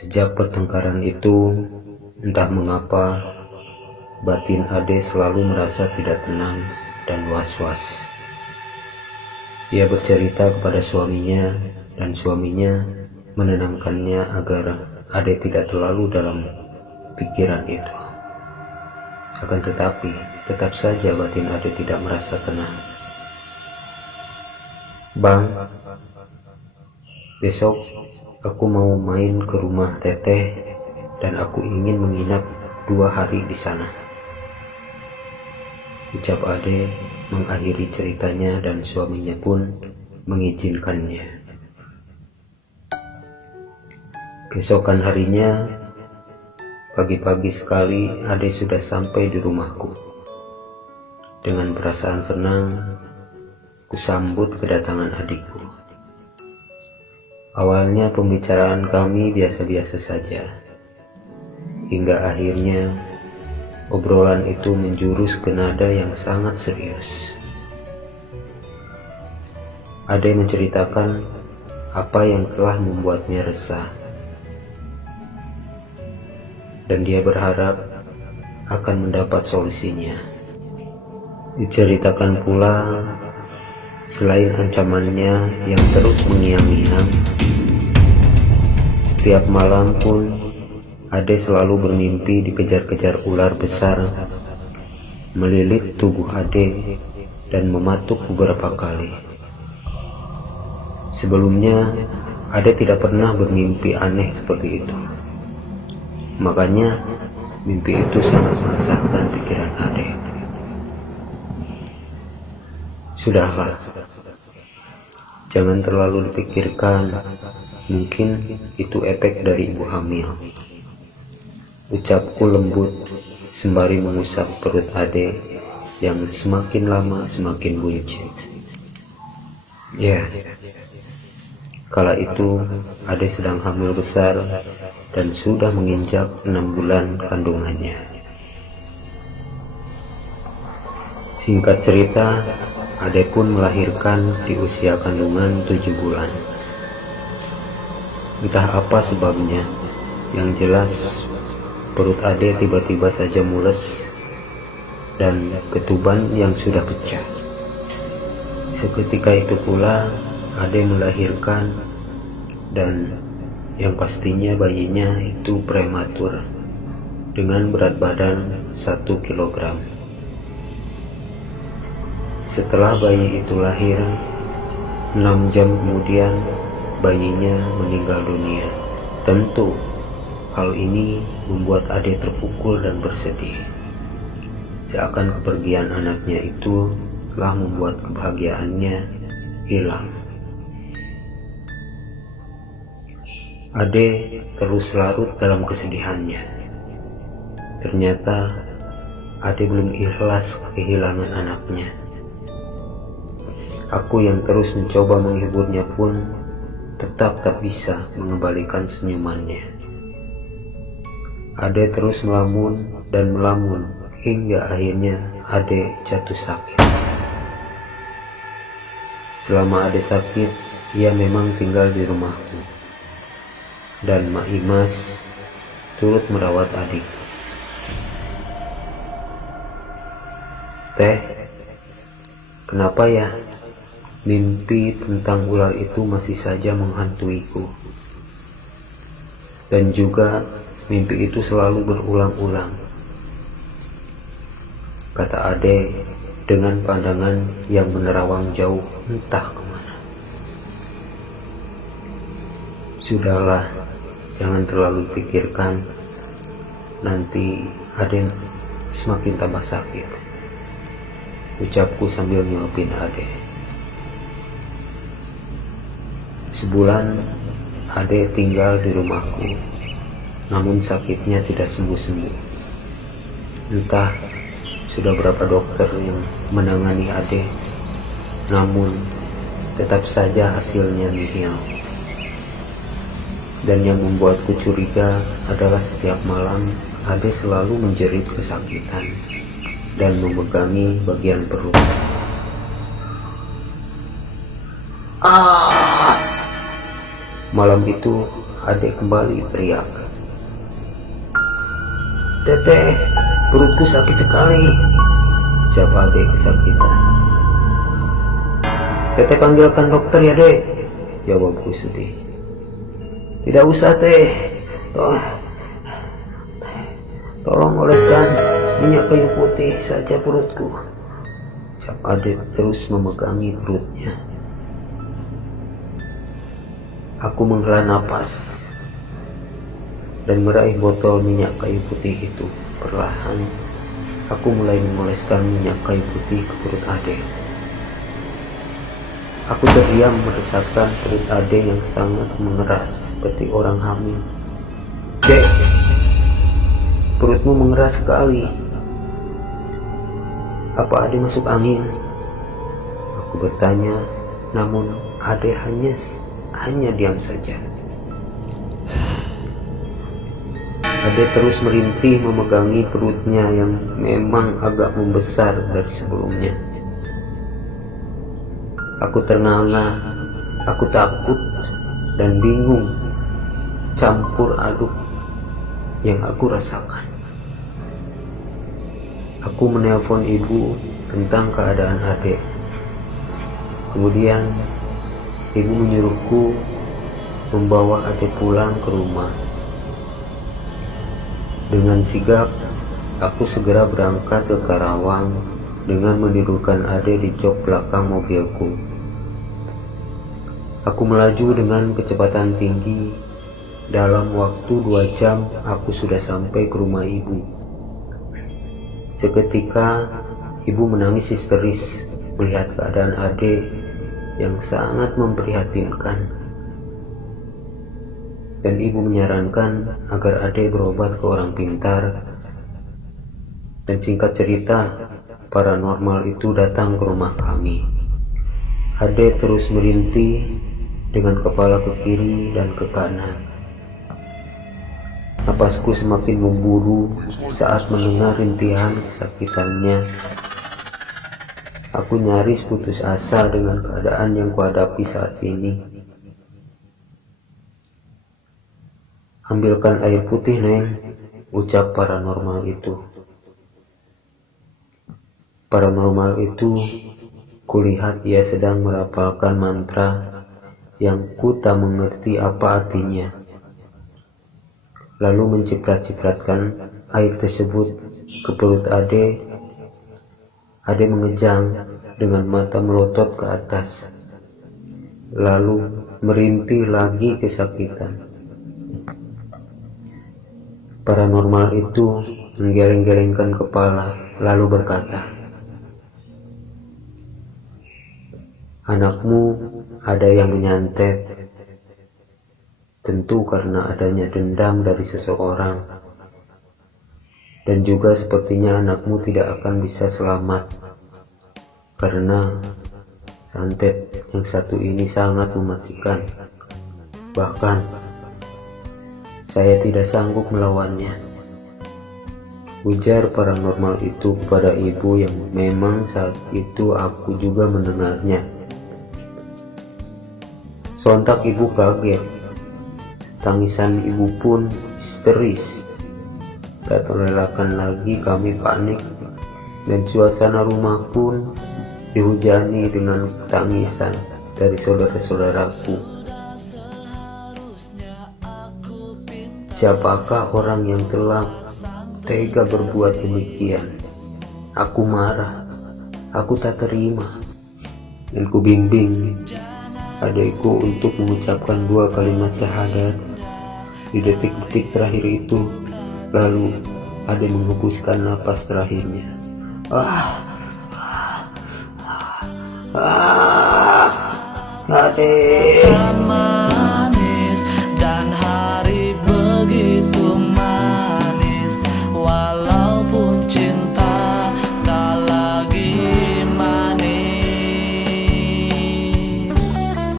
Sejak pertengkaran itu, entah mengapa, batin Ade selalu merasa tidak tenang dan was-was. Ia bercerita kepada suaminya, dan suaminya menenangkannya agar Ade tidak terlalu dalam pikiran itu. Akan tetapi, tetap saja batin Ade tidak merasa tenang. "Bang, besok aku mau main ke rumah Teteh dan aku ingin menginap 2 hari di sana," ucap Ade mengakhiri ceritanya, dan suaminya pun mengizinkannya. Keesokan harinya, pagi-pagi sekali Ade sudah sampai di rumahku. Dengan perasaan senang, kusambut kedatangan adikku. Awalnya pembicaraan kami biasa-biasa saja, hingga akhirnya obrolan itu menjurus ke nada yang sangat serius. Ade menceritakan apa yang telah membuatnya resah, dan dia berharap akan mendapat solusinya. Diceritakan pula, selain ancamannya yang terus mengiang-ngiang, setiap malam pun Ade selalu bermimpi dikejar-kejar ular besar, melilit tubuh Ade dan mematuk beberapa kali. Sebelumnya, Ade tidak pernah bermimpi aneh seperti itu. Makanya, mimpi itu sangat meresahkan pikiran Ade. Sudahlah, jangan terlalu dipikirkan, mungkin itu efek dari ibu hamil, ucapku lembut sembari mengusap perut Ade yang semakin lama semakin buncit. Ya, kala itu Ade sedang hamil besar dan sudah menginjak 6 bulan kandungannya. Singkat cerita, Ade pun melahirkan di usia kandungan 7 bulan. Entah apa sebabnya, yang jelas perut Ade tiba-tiba saja mules dan ketuban yang sudah pecah. Seketika itu pula Ade melahirkan, dan yang pastinya bayinya itu prematur dengan berat badan 1 kilogram. Setelah bayi itu lahir, 6 jam kemudian bayinya meninggal dunia. Tentu hal ini membuat Ade terpukul dan bersedih. Seakan kepergian anaknya itu telah membuat kebahagiaannya hilang. Ade terus larut dalam kesedihannya. Ternyata Ade belum ikhlas kehilangan anaknya. Aku yang terus mencoba menghiburnya pun tetap tak bisa mengembalikan senyumannya. Ade terus melamun dan melamun hingga akhirnya Ade jatuh sakit. Selama Ade sakit, ia memang tinggal di rumahku, dan Mak Imas turut merawat adik. "Teh, kenapa ya mimpi tentang ular itu masih saja menghantuiku? Dan juga mimpi itu selalu berulang-ulang," kata Ade dengan pandangan yang menerawang jauh entah kemana. "Sudahlah, jangan terlalu pikirkan, nanti Ade semakin tambah sakit," ucapku sambil nyuapin Ade. Sebulan Ade tinggal di rumahku, namun sakitnya tidak sembuh-sembuh. Entah sudah berapa dokter yang menangani Ade, namun tetap saja hasilnya nihil. Dan yang membuatku curiga adalah setiap malam Ade selalu menjerit kesakitan dan memegangi bagian perut. Malam itu Adek kembali teriak. "Teteh, perutku sakit sekali," jawab adek kesakitan. "Teteh panggilkan dokter ya, Dek," jawabku sedih. "Tidak usah, Teh. Tolong oleskan minyak kayu putih saja perutku," jawab adek terus memegangi perutnya. Aku menghela napas dan meraih botol minyak kayu putih itu. Perlahan aku mulai mengoleskan minyak kayu putih ke perut adek. Aku terdiam merasakan perut adek yang sangat mengeras seperti orang hamil. "Dek, perutmu mengeras sekali. Apa adek masuk angin?" Aku bertanya, namun adek hanya diam saja. Adek terus merintih memegangi perutnya yang memang agak membesar dari sebelumnya. Aku ternganga, aku takut dan bingung, campur aduk yang aku rasakan. Aku menelpon ibu tentang keadaan adek. Kemudian ibu menyuruhku membawa adek pulang ke rumah. Dengan sigap, aku segera berangkat ke Karawang dengan menidurkan adek di jok belakang mobilku. Aku melaju dengan kecepatan tinggi. Dalam waktu 2 jam, aku sudah sampai ke rumah ibu. Seketika, ibu menangis histeris melihat keadaan adek yang sangat memprihatinkan. Dan ibu menyarankan agar adek berobat ke orang pintar. Dan singkat cerita, paranormal itu datang ke rumah kami. Adek terus merintih dengan kepala ke kiri dan ke kanan. Napasku semakin memburu saat mendengar rintihan kesakitannya. Aku nyaris putus asa dengan keadaan yang kuhadapi saat ini. "Ambilkan air putih, Neng," ucap paranormal itu. Paranormal itu, kulihat ia sedang merapalkan mantra yang ku tak mengerti apa artinya. Lalu menciprat-cipratkan air tersebut ke perut adek. Adek mengejang dengan mata melotot ke atas, lalu merintih lagi kesakitan. Paranormal itu menggeleng-gelengkan kepala, lalu berkata, "Anakmu ada yang menyantet, tentu karena adanya dendam dari seseorang. Dan juga sepertinya anakmu tidak akan bisa selamat, karena santet yang satu ini sangat mematikan. Bahkan saya tidak sanggup melawannya," ujar paranormal itu kepada ibu yang memang saat itu aku juga mendengarnya. Sontak ibu kaget. Tangisan ibu pun histeris. Tak terelakkan lagi kami panik, dan suasana rumah pun dihujani dengan tangisan dari saudara-saudaraku. Siapakah orang yang telah tega berbuat demikian? Aku marah, aku tak terima, dan ku bimbing adikku untuk mengucapkan 2 kalimat syahadat di detik-detik terakhir itu. Lalu adek menghembuskan napas terakhirnya. Adek.